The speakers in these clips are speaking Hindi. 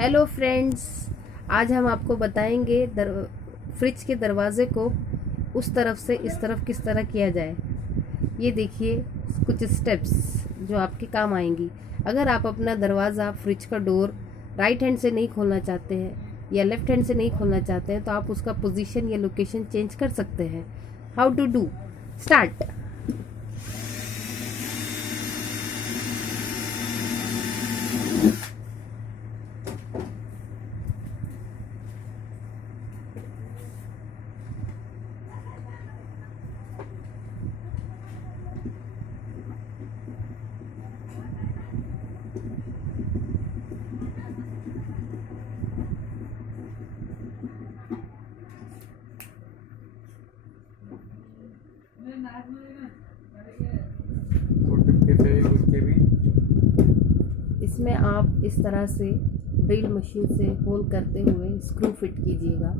हेलो फ्रेंड्स, आज हम आपको बताएंगे फ्रिज के दरवाजे को उस तरफ से इस तरफ किस तरह किया जाए। ये देखिए कुछ स्टेप्स जो आपके काम आएंगी। अगर आप अपना दरवाज़ा फ्रिज का डोर राइट हैंड से नहीं खोलना चाहते हैं या लेफ्ट हैंड से नहीं खोलना चाहते हैं तो आप उसका पोजीशन या लोकेशन चेंज कर सकते हैं। How to do, start. इसमें आप इस तरह से ड्रिल मशीन से होल करते हुए स्क्रू फिट कीजिएगा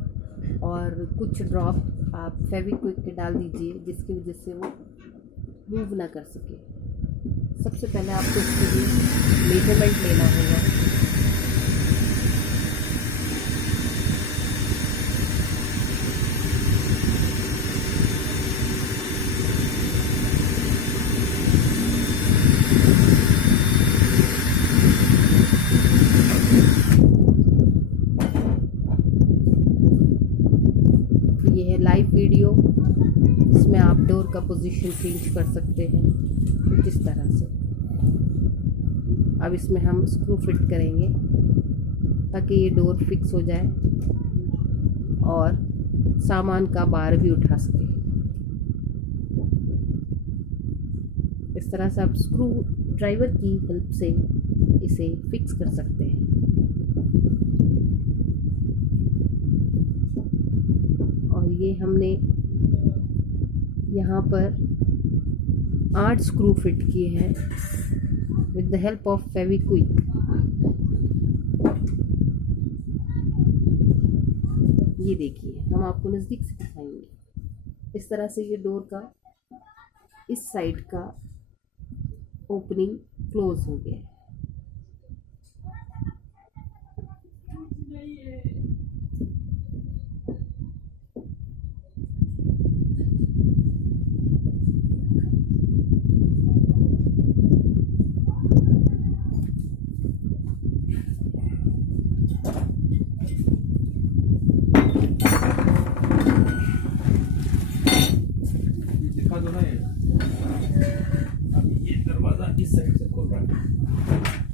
और कुछ ड्रॉप आप फेविक्विक के डाल दीजिए जिसकी वजह से वो मूव ना कर सके। सबसे पहले आपको इसके लिए मेजरमेंट लेना होगा। ये है लाइव वीडियो, इसमें आप डोर का पोजीशन चेंज कर सकते हैं कुछ इस तरह से। अब इसमें हम स्क्रू फिट करेंगे ताकि ये डोर फिक्स हो जाए और सामान का बार भी उठा सके। इस तरह से आप स्क्रू ड्राइवर की हेल्प से इसे फिक्स कर सकते हैं। और ये हमने यहाँ पर 8 स्क्रू फिट किए हैं with the help of Fevikwik. ये देखिए, हम आपको नज़दीक से दिखाएंगे। इस तरह से ये डोर का इस साइड का ओपनिंग क्लोज हो गया है।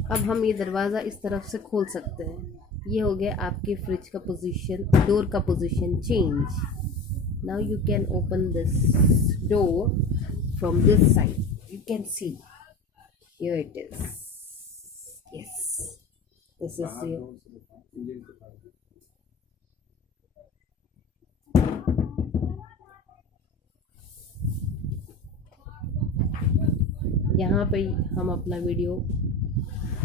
अब हम ये दरवाज़ा इस तरफ से खोल सकते हैं। ये हो गया आपके फ्रिज का पोजीशन, डोर का position change. Now you can open this door from this side. You can see here it is. Yes, this is your. यहाँ पे हम अपना वीडियो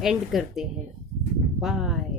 एंड करते हैं। बाय।